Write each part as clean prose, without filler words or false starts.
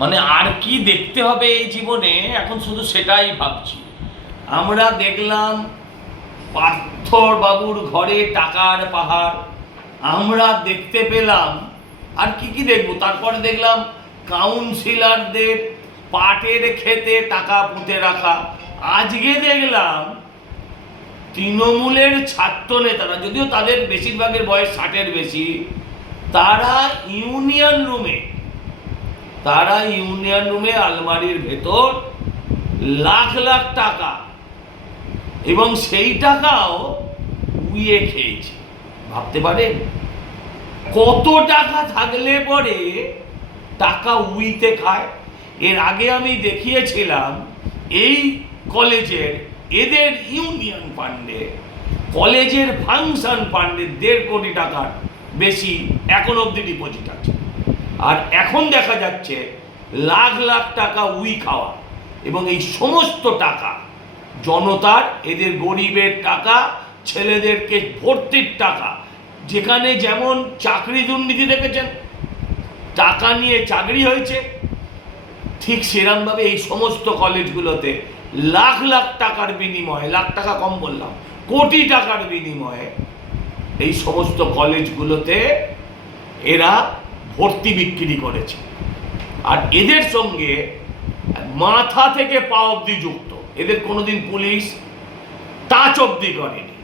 মানে আর কি দেখতে হবে এই জীবনে, এখন শুধু সেটাই ভাবছি। আমরা দেখলাম পার্থবাবুর ঘরে টাকার পাহাড়, আমরা দেখতে পেলাম। আর কি কি দেখবো? তারপরে দেখলাম কাউন্সিলরদের পাটের খেতে টাকা পুঁতে রাখা। আজকে দেখলাম তৃণমূলের ছাত্র নেতারা, যদিও তাদের বেশিরভাগের বয়স 60-এর বেশি, তারা ইউনিয়ন রুমে আলমারির ভেতর লাখ লাখ টাকা, এবং সেই টাকাও উইয়ে খেয়েছে। ভাবতে পারেন কত টাকা থাকলে পরে টাকা উইতে খায়। এর আগে আমি দেখিয়েছিলাম এই কলেজের, এদের ইউনিয়ন ফান্ডে, কলেজের ফাংশন ফান্ডে 1.5 কোটি টাকার বেশি এখন অবধি ডিপোজিট আছে। আর এখন দেখা যাচ্ছে লাখ লাখ টাকা উই খাওয়া, এবং এই সমস্ত টাকা জনতার, এদের গরিবের টাকা, ছেলেদেরকে ভর্তির টাকা। যেখানে যেমন চাকরি দুর্নীতি দেখেছেন, টাকা নিয়ে চাকরি হয়েছে, ঠিক সেরকমভাবে এই সমস্ত কলেজগুলোতে লাখ লাখ টাকার বিনিময়ে, লাখ টাকা কম বললাম, কোটি টাকার বিনিময়ে এই সমস্ত কলেজগুলোতে এরা ভর্তি বিক্রি করেছে। আর এদের সঙ্গে মাথা থেকে পা অবধি যুক্ত। এদের কোনোদিন পুলিশ টাচ অবধি করেনি।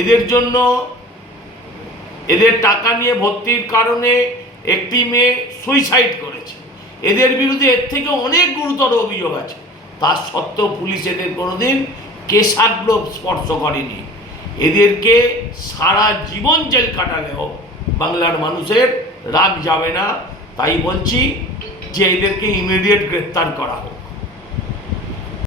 এদের জন্য, এদের টাকা নিয়ে ভর্তির কারণে একটি মেয়ে সুইসাইড করেছে। এদের বিরুদ্ধে এর থেকে অনেক গুরুতর অভিযোগ আছে। তার সত্ত্বেও পুলিশ এদের কোনোদিন কেশাগ্র স্পর্শ করেনি। এদেরকে সারা জীবন জেল কাটালেও বাংলার মানুষের রাগ যাবে না। তাই বলছি যে এদেরকে ইমিডিয়েট গ্রেপ্তার করা হোক।